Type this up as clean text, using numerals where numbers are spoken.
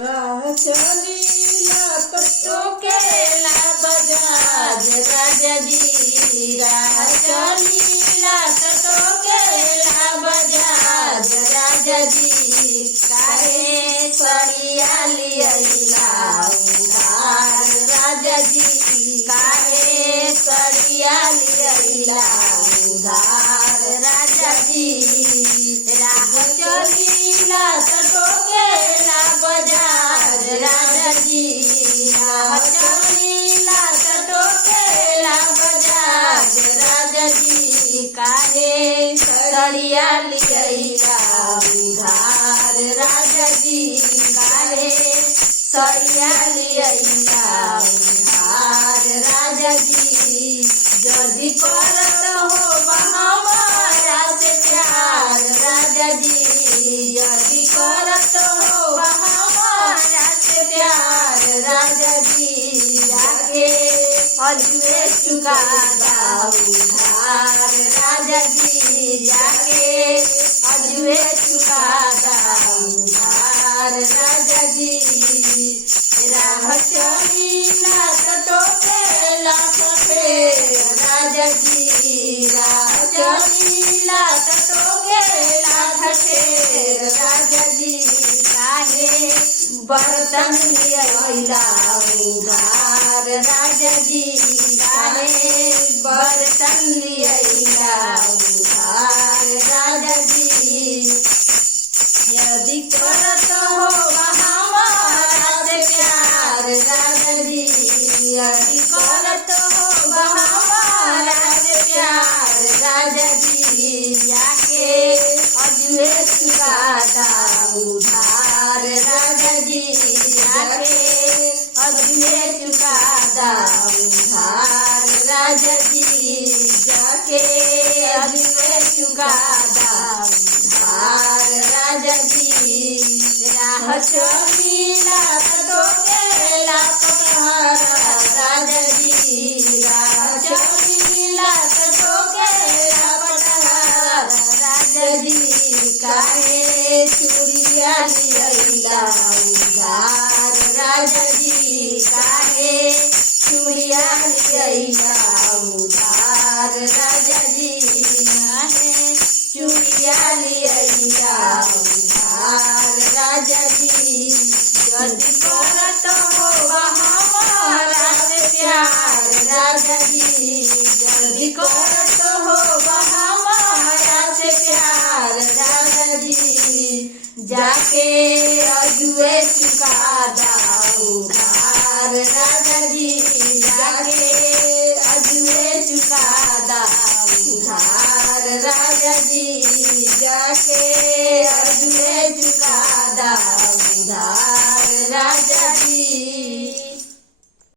राह चलीला तो केला बजाज राजाजी, राह चलीला तो केला बजाज राजाजी, काहे सड़ियाली अइला उधार राजाजी, काहे सड़ियाली अइला उधार राजाजी, राह चलीला तो केला बजाज राजाजी, राह चलीला तो केला बजाज राजाजी, काहे सड़ियाली अइला उधार राजाजी, काहे सड़ियाली अइला उधार राजाजी, जल्दी करत हो हमारा से प्यार राजाजी, जल्दी करत हो हमारा से प्यार राजाजी, जाके अजुए चुका दा उधार राजाजी, जाके अजुए चुका दा उधार राजाजी, राह चलीला तो केला सफेद राजाजी, राह चलीला तो केला सफेद राजाजी, काहे बर्तन अइला उधार राजाजी, काहे बर्तन अइला उधार राजाजी, यदि करत हो हमारा से प्यार राजाजी, यदि करत हो हमारा से प्यार राजाजी, जाके अजुए चुका दा उधार राजाजी, जाके अजुए चुका दा उधार राजाजी, जाके अजुए चुका दा उधार राजाजी, राह चलीला तो केला पटहरा राजाजी, राह चलीला तो केला पटहरा राजाजी, काहे चूड़ियाली अइला उधार राजाजी, काहे चूड़ियाली अइला उधार राजाजी, काहे चूड़ियाली अइला उधार राजाजी, जल्दी करत हो हमारा से प्यार राजाजी, जल्दी करत हो हमारा से प्यार राजाजी, जाके अजुए चुका दा उधार राजाजी, जाके अजुए चुका दा उधार राजाजी, जाके